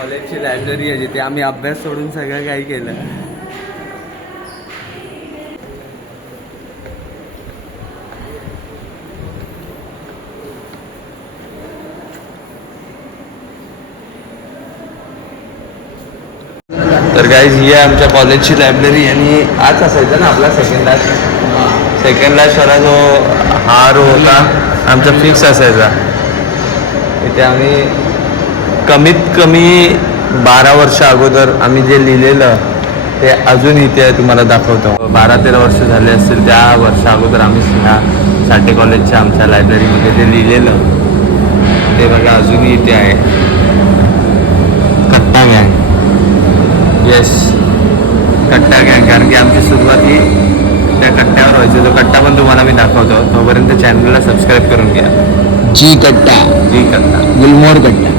कॉलेजची लायब्ररी आहे जिथे आम्ही अभ्यास सोडून सगळं काही केलं. तर गाईज ही आहे आमच्या कॉलेजची लायब्ररी आणि आज असायचं ना आपला सेकंड लास्ट वाला जो हा रो होता आमचा फिक्स असायचा. इथे आम्ही कमीत कमी 12 वर्ष अगोदर आम्ही जे लिहिलेलं ते अजून इथे तुम्हाला दाखवतो. 12-13 वर्ष झाले असतील त्या वर्षा अगोदर आम्ही ह्या साठे कॉलेजच्या आमच्या लायब्ररीमध्ये जे लिहिलेलं ते बघा अजूनही इथे आहे. कट्टा गँग, येस कट्टा गँग. कारण की आमची सुरुवात ही त्या कट्ट्यावर व्हायची. तो कट्टा पण तुम्हाला मी दाखवतो. तोपर्यंत चॅनलला सबस्क्राईब करून घ्या. जी कट्टा जी कट्टा गुलमोहर कट्टा.